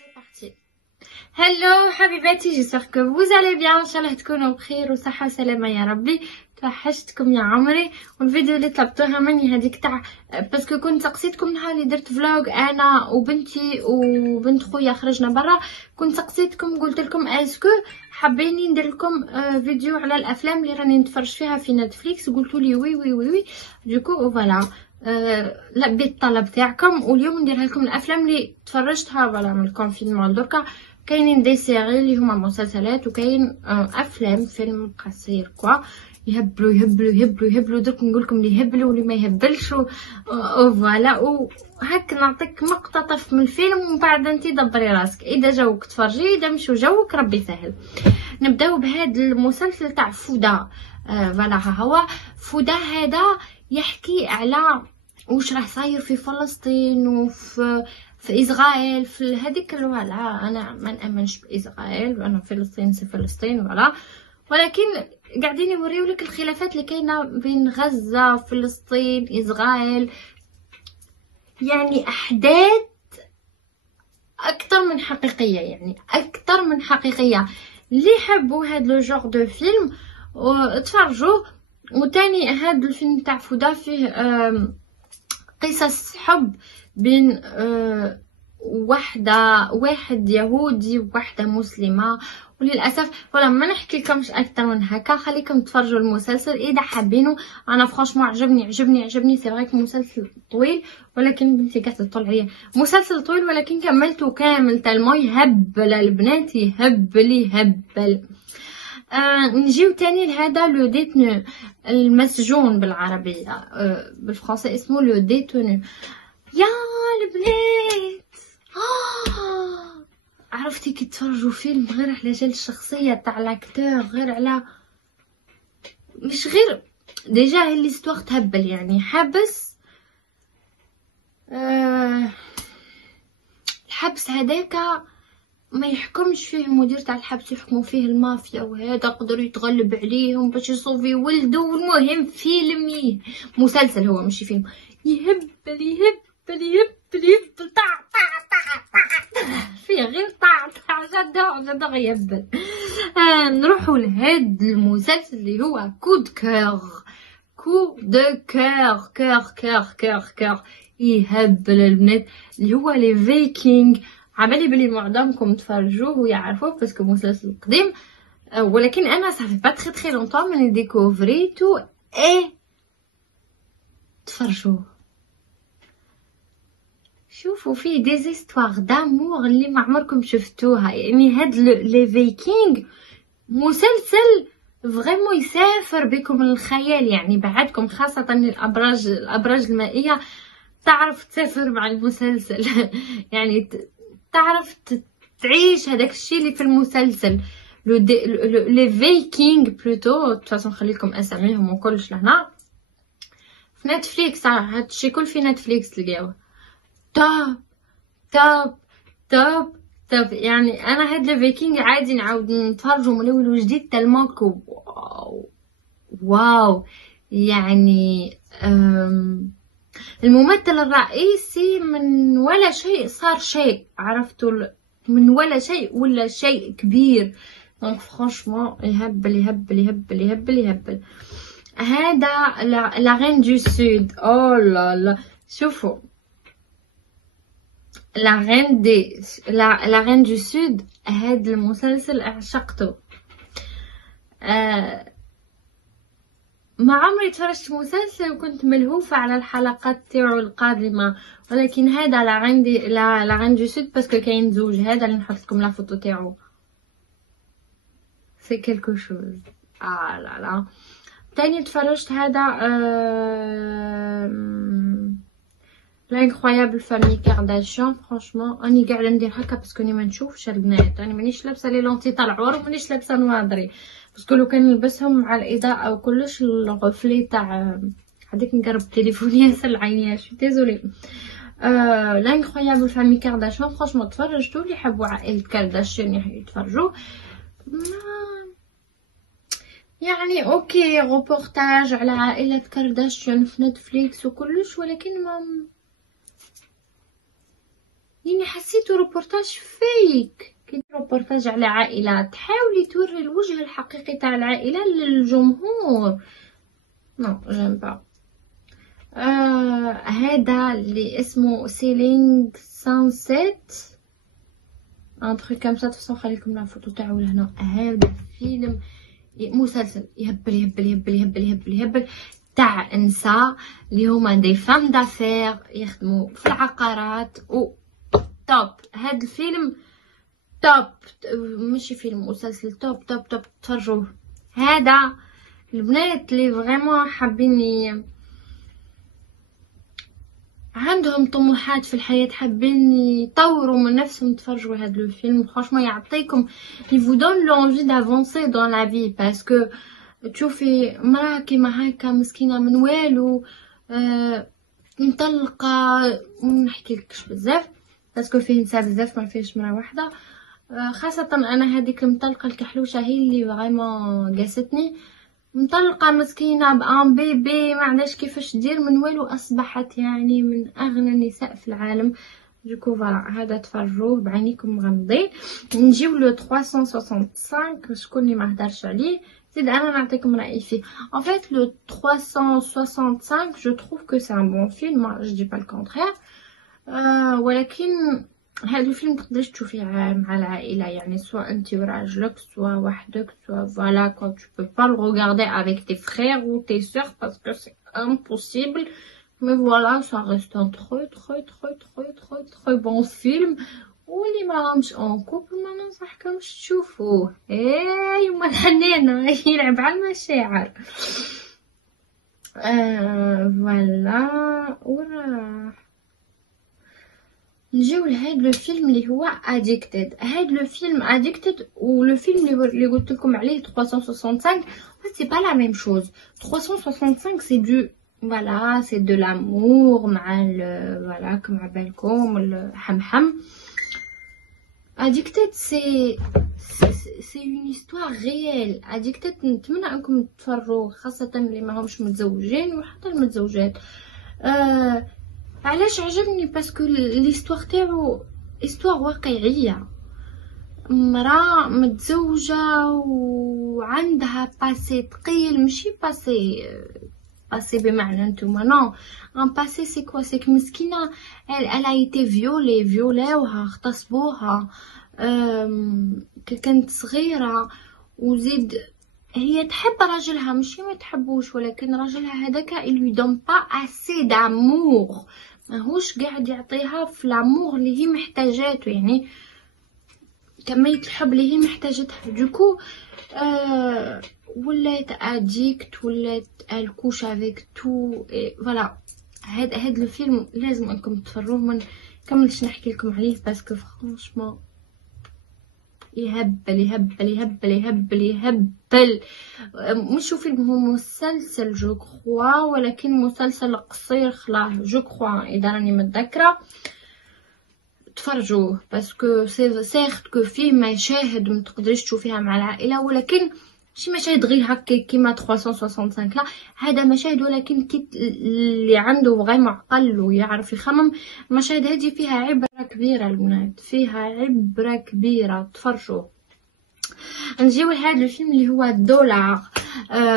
C'est parti. Hello حبيباتي، جيسبر كو vous allez bien. ان شاء الله تكونوا بخير وصحه وسلامه يا ربي. توحشتكم يا عمري. والفيديو اللي طلبتوها مني هذيك تاع باسكو كنت سقسيتكم نهار اللي درت فلوغ انا وبنتي وبنت خويا خرجنا برا. كنت سقسيتكم قلت لكم اسكو حابيني ندير لكم فيديو على الافلام اللي راني نتفرج فيها في نتفليكس. قلتوا لي وي وي وي وي دوكو فوالا لبيت الطلب تاعكم. واليوم نديرها لكم الافلام اللي تفرجتها فوالا من الكونفينمون. دركا كاينين دي سيري اللي هما مسلسلات وكاين افلام فيلم قصير كوا يهبلوا يهبلوا يهبلوا يهبلوا. درك نقول لكم اللي يهبلوا واللي ما يهبلش فوالا. وهاك نعطيك مقتطف من الفيلم ومن بعد انت دبري راسك، اذا جاوك تفرجي، اذا مشو جاوك ربي يسهل. نبداو بهذا المسلسل تاع فودا. فوالا هو فودا هذا يحكي على واش راه صاير في فلسطين في اسرائيل في هذيك الولا. انا ما نامنش باسرائيل، انا فلسطين سي فلسطين ولا، ولكن قاعدين يوريو لك الخلافات اللي كاينه بين غزه فلسطين اسرائيل. يعني احداث اكثر من حقيقيه، يعني اكثر من حقيقيه. اللي يحبوا هاد لو جور دو فيلم تفرجوه. وتاني هاد الفيلم تاع فودا فيه قصص حب بين واحد يهودي وواحدة مسلمة. وللاسف ولا ما نحكي لكمش اكثر من هكا، خليكم تفرجوا المسلسل اذا حابينه. انا فرانشمون عجبني سي فري مسلسل طويل، ولكن بنتي قاعده تطول عليا. مسلسل طويل ولكن كملته كامل تالمو يهبل البنات، يهبل. نجيو تاني لهذا لو ديتنو، المسجون بالعربية. بالفرنسي اسمه لو ديتنو. يا البنات عرفتي كي تفرجوا فيلم غير على جال الشخصية تاع لاكتور، غير على مش غير ديجا هي ليستوار تهبل. يعني حبس الحبس هذاك ما يحكمش فيه المدير تاع الحبس، يحكموا فيه المافيا، وهذا قدر يتغلب عليهم باش يصوفي ولده. والمهم فيلم مسلسل، هو ماشي فيلم. يهبل طع فيه غير طع جدو يهبل. نروحوا لهاد المسلسل اللي هو كو دو كور يهبل البنات، اللي هو لي فيكينغ. عملي بلي معظمكم تفرجوه ويعرفوه باسكو مسلسل قديم، ولكن انا صافي با تري لونطون من ديكوفريتو تفرجوه. شوفوا فيه دي زيستوار دامور اللي ما عمركم شفتوها. يعني هاد لي فيكينغ مسلسل فريمون يسافر بكم الخيال. يعني بعدكم خاصه الابراج المائيه تعرف تسافر مع المسلسل يعني تعرف تعيش هذاك الشيء اللي في المسلسل. لي فيكينغ بلوتو تفاصيل نخليكم اساميهم وكلش لهنا في نتفليكس. هادشي كل في نتفليكس تلقاوه. توب. يعني انا هاد لي فيكينغ عادي نعاود نتفرجوا من الاول وجديد تالماكو واو. يعني الممثل الرئيسي من ولا شيء صار شيء، عرفتوا؟ من ولا شيء ولا شيء كبير. دونك فرانشمون يهبل. هذا لا رين دو سود. او لا شوفوا لا رين دو سود. هذا المسلسل عشقته. ما عمري تفرجت مسلسل وكنت ملهوفه على الحلقات تاعو القادمه، ولكن هذا لا رين دو سود باسكو كاين زوج. هذا اللي نحط لكم لا فوتو تاعو سي كلكو شوز. لا تاني تفرجت هذا لانكرويابل فامي كارداشيان. فرانشمون راني قاعده ندير هكا باسكو راني ما نشوفش البنات. راني مانيش لابسه لي لونتي تاع العور ومانيش لابسه نواضري، باسكو لو كان نلبسهم مع الاضاءه وكلش الغفلي تاع هذيك نقرب تليفوني ياسر العينيه. شو ديزولي. لانكرويابل فامي كارداشيان فرانشمون تفرجتوا اللي يحبوا عائله كارداشيان يتفرجوا. يعني اوكي روبورتاج على عائله كارداشيان في نتفليكس وكلش، ولكن ما يعني حسيته روبورتاج فيك. كي روبورتاج على عائلة تحاولي توري الوجه الحقيقي تاع العائلة للجمهور. نو جيم با. هذا اللي اسمه سيلينغ سانسيت ان تروك كام سا. توصل لكم لا فوتو تاعو لهنا. هذا فيلم مسلسل يهبل يهبل يهبل يهبل يهبل يهبل تاع نساء اللي هما دي فام دافير يخدموا في العقارات و توب. هذا الفيلم توب، ماشي فيلم مسلسل توب توب توب. تفرجوه. هذا البنات اللي فريمون حابين عندهم طموحات في الحياة، حابين يطوروا من نفسهم، تفرجوا هذا الفيلم. فرانشمون يعطيكم يفو دون لونفي دافونسي دون لا في، باسكو تشوفي مراه كيما هكا مسكينه من والو، مطلقه، نحكيلكش بزاف باسكو فيه نساء بزاف ما فيهش مراه واحده. خاصه انا هذيك المطلقه الكحلوشه هي اللي فريمون قاستني. مطلقه مسكينه بان بيبي ما عندهاش كيفاش دير من والو، اصبحت يعني من اغنى النساء في العالم. دوكو فوالا هذا تفرجوه بعينيكم مغمضين. نجيو لو 365 شكون اللي ما هدرش عليه زيد انا نعطيكم رايي فيه. en fait le 365 je trouve que c'est un bon film, je dis pas le contraire. ولكن هذا الفيلم تقدريش تشوفيه مع العائله، يعني سواء انت وراجلك سواء وحدك سواء فوالا quand tu peux pas le regarder avec tes frères ou tes sœurs parce que c'est impossible. mais voilà ça reste un très bon film. واللي ما راهمش اون كوبل ما ننصحكمش تشوفوه. يما الحنانه يلعب على المشاعر. فوالا وراه نجيو لهاد لو فيلم اللي هو اديكتد. هاد لو فيلم اديكتد ولو فيلم اللي قلت لكم عليه 365 سي با لا ميم شوز. 365 سي دو فوالا سي دو لامور مع فوالا كما بالكم الحمحم. Addicted c'est une histoire réelle. Addicted نتمنى انكم تفرجوا خاصه اللي ماهمش متزوجين وحتى المتزوجات. علاش عجبني باسكو ليستوار تاعو استوار واقعيه. مرا متزوجه وعندها باسي ثقيل، ماشي باسي بمعنى نتوما نو. ان باسي سي كوا سي مسكينه elle a été فيولاوها اغتصبوها كانت صغيره، وزيد هي تحب راجلها ماشي ما تحبوش، ولكن راجلها هذاك il lui donne pas assez d'amour، ماهوش قاعد يعطيها في لامور اللي هي محتاجاته، يعني كمية الحب اللي هي محتاجتها. دوكو ولات اديكت، ولات الكوش افيك تو فوالا. هاد الفيلم لازم انكم تفرجوه. من كملش نحكي لكم عليه باسكو فرانشمون يهبل يهبل يهبل يهبل يهبل. مش فيلم، هو مسلسل جو كخوا، ولكن مسلسل قصير خلاه جو كخوا اذا راني متذكره. تفرجوه باسكو سيغت كو فيه مشاهد ما تقدريش تشوفيها مع العائله، ولكن ماشي مشاهد غير هكا كيما 365 لا، هذا مشاهد ولكن كي اللي عنده غير معقل ويعرف يخمم. المشاهد هذه فيها عبره كبيره البنات، فيها عبره كبيره. تفرجوه. نجيو لهذا الفيلم اللي هو دولار.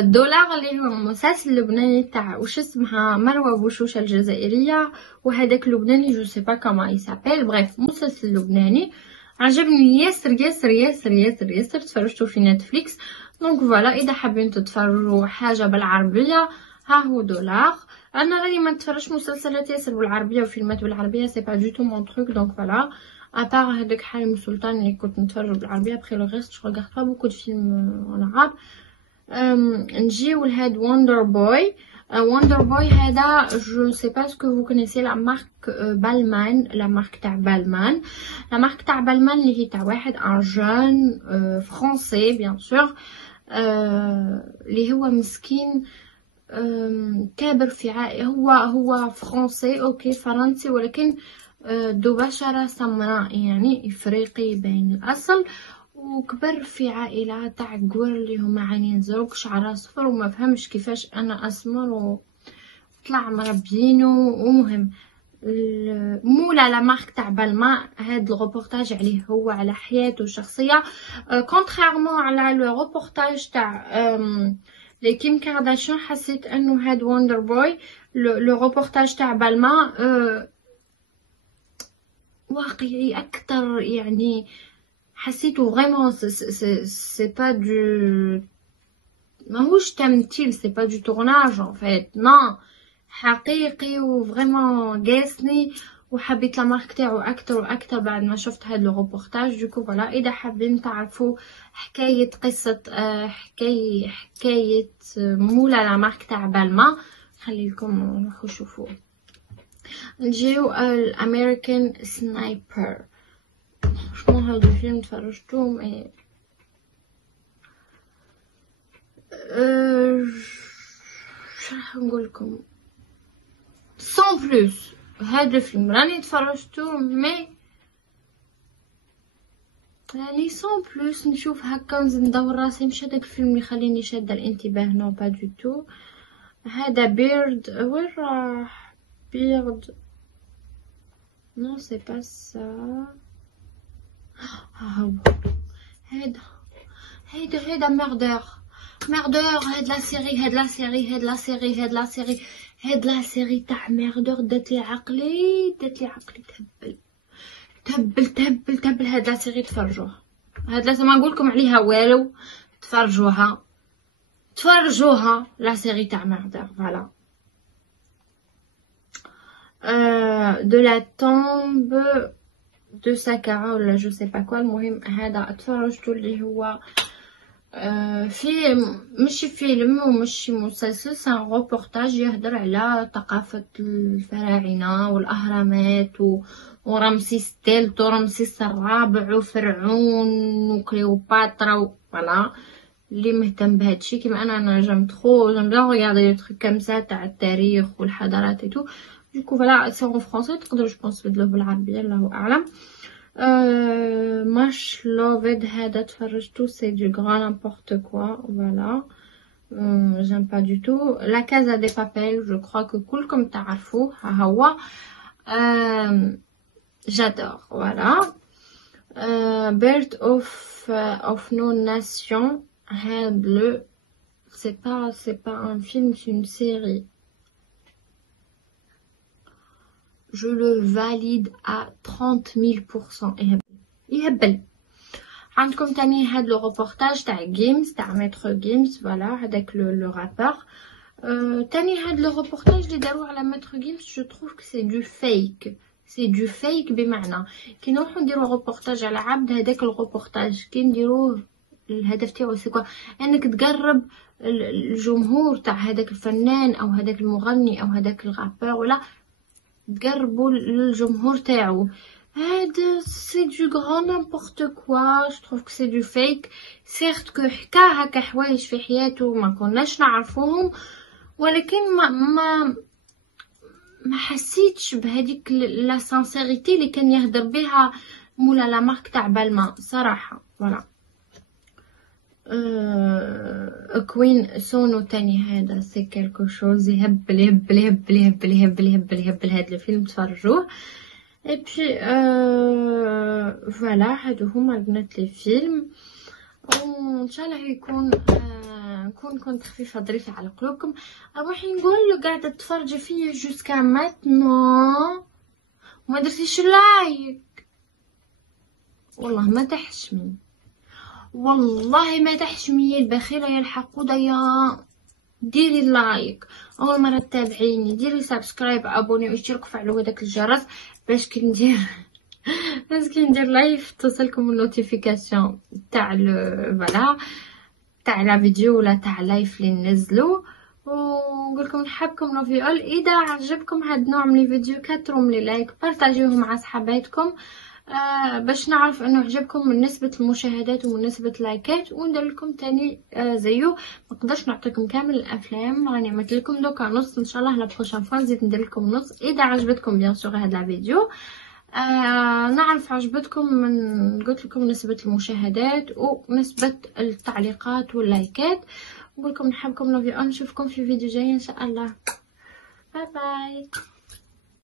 دولار اللي هو مسلسل لبناني تاع وش اسمها مروه بوشوشه الجزائريه، وهذاك اللبناني جو سي با كما يسابيل. بريف مسلسل لبناني عجبني ياسر ياسر ياسر ياسر ياسر. تفرجتو في نتفليكس. دونك فوالا اذا حابين تتفرجوا حاجه بالعربيه ها هو دولار. انا راني ما نتفرجش مسلسلات ياسر بالعربيه وفيلمات بالعربيه، سي با دو تو مون تروك. دونك فوالا ابار هذاك حليم السلطان اللي كنت نتفرج بالعربيه، بخي لو ريست جو ريغارد با بوكو دو فيلم اون عرب. نجيو لهاد وندر بوي. وندر بوي هذا جو سي با سكو فو كونيسي لا مارك بالمان، لا مارك تاع بالمان. لا مارك تاع بالمان اللي هي تاع واحد ان جون فرونسي بيان سور، اللي هو مسكين كابر في عائله. هو فرونسي اوكي فرنسي، ولكن ذو بشرة سمراء يعني افريقي بين الاصل، وكبر في عائله تاع قور اللي هما عينين زرق شعر اصفر، وما فهمش كيفاش انا اسمر وطلع مربينو. ومهم مولا لا مارك تاع بالما. هاد الروبورتاج عليه هو على حياته الشخصيه، كونتريرمون على لو روبورتاج تاع لي كيم كارداشيان. حسيت انه هاد وندر بوي لو روبورتاج تاع بالما واقعي اكثر، يعني حسيته فريمون سي با دو ماهوش تمثيل، سي با دو تورناج ان فيت، نو حقيقي وفريمون قاسني، وحبيت المارك تاعو اكثر واكثر بعد ما شفت هذا الروبورتاج. دوكو فوالا، اذا حابين تعرفوا حكايه قصه حكايه مولا لا مارك تاع بالما، خليكم نروحوا شوفوا. نجيو الامريكان سنايبر. شنو هذا الفيلم تفرجتوه؟ راح نقول لكم سون بلوس. هذا الفيلم راني تفرجتو، مي يعني سون بلوس نشوف هكا نزيد ندور راسي، مش هذاك الفيلم اللي يخليني شاده الانتباه، نو با دو تو. هذا بيرد، وين راح بيرد؟ نو سي با سا. هو هيدا مردر. هاد لا سيري تاع مردر دات لي عقلي تهبل. هاد لا سيري تفرجوها، هاد لا ما نقولكم عليها والو، تفرجوها لا سيري تاع مردر. فوالا دو لا تومب دو ساكارا ولا جو سي با كوا. المهم هذا تفرجتو اللي هو فيلم، ماشي فيلم وماشي مسلسل، سان روبورتاج يهدر على ثقافة الفراعنة والأهرامات ورمسيس الثالث ورمسيس الرابع وفرعون وكليوباترا فوالا. اللي مهتم بهادشي كيما انا جام بيان ريغاردي تروك كامسا تاع التاريخ والحضارات اي تو. دوكو فوالا سي اون فرونسي، تقدروا جو بونس تبدلوه بالعربيه الله اعلم. ماش لوفيد هذا تفرجتو، سي دو غران نامبورط كوا فوالا. جيم با دو تو. لا كازا دي بابيل جو كخوا كو كلكم تعرفوه، ها هو جادور فوالا. بيرد اوف نو ناسيون، هاد لو c'est pas un film, c'est une série. Je le valide à 30 000%. يهبل. عندكم تاني هاد لو روبورتاج تاع جيمز تاع ميترو جيمز فوالا، هذاك لو رابور. تاني هاد لو روبورتاج اللي داروا على ميترو جيمز جو تروف كو سي دو فيك بمعنى كي نروحو نديرو روبورتاج على عبد، هذاك الروبورتاج كي نديروه الهدف تاعو سيكوا انك تقرب الجمهور تاع هذاك الفنان او هذاك المغني او هذاك الغابور، ولا تقربوا للجمهور تاعو. هذا سي دو غران نامبورط كوا، جو تروف كو سي دو فيك. سيرت كو حكا هكا حوايج في حياته ما كناش نعرفوهم، ولكن ما حسيتش بهذيك لا سانسيريتي اللي كان يهدر بها مولا لا مارك تاع بالما صراحه. فوالا كوين سونو تاني هذا سي كالكو شوز يهبل هذا الفيلم تفرجوه. اي بي فوالا هادو هما البنات لي فيلم، وان شاء الله يكون كنت خفيفه ظريفه على قلوبكم. روحي نقول قاعده تتفرجي فيا جوسكا ماتنو وما درتيش لايك، والله ما تحشمي، والله ما تحشمي يا البخيله يا الحقوده يا. ديري اللايك اول مره تتابعيني، ديري سبسكرايب ابوني واشتركوا فعلوا هذاك الجرس باش كي ندير لايف توصلكم النوتيفيكاسيون تاع فوالا تاع لا فيديو ولا تاع لايف اللي ننزلو. ونقول لكم نحبكم لو فيول. اذا عجبكم هاد النوع من الفيديو كثروا لي لايك، بارطاجيوه مع صحاباتكم باش نعرف انه عجبكم من نسبه المشاهدات ومن نسبه اللايكات، وندير لكم تاني زيو. ما نقدرش نعطيكم كامل الافلام، راني عملت لكم دوكا نص، ان شاء الله لا بروشين فوا نزيد ندير لكم نص اذا عجبتكم بيان سور هذا الفيديو. نعرف عجبتكم من قلت لكم نسبه المشاهدات ونسبه التعليقات واللايكات. نقول لكم نحبكم لو فيو، نشوفكم في فيديو جاي ان شاء الله. باي باي.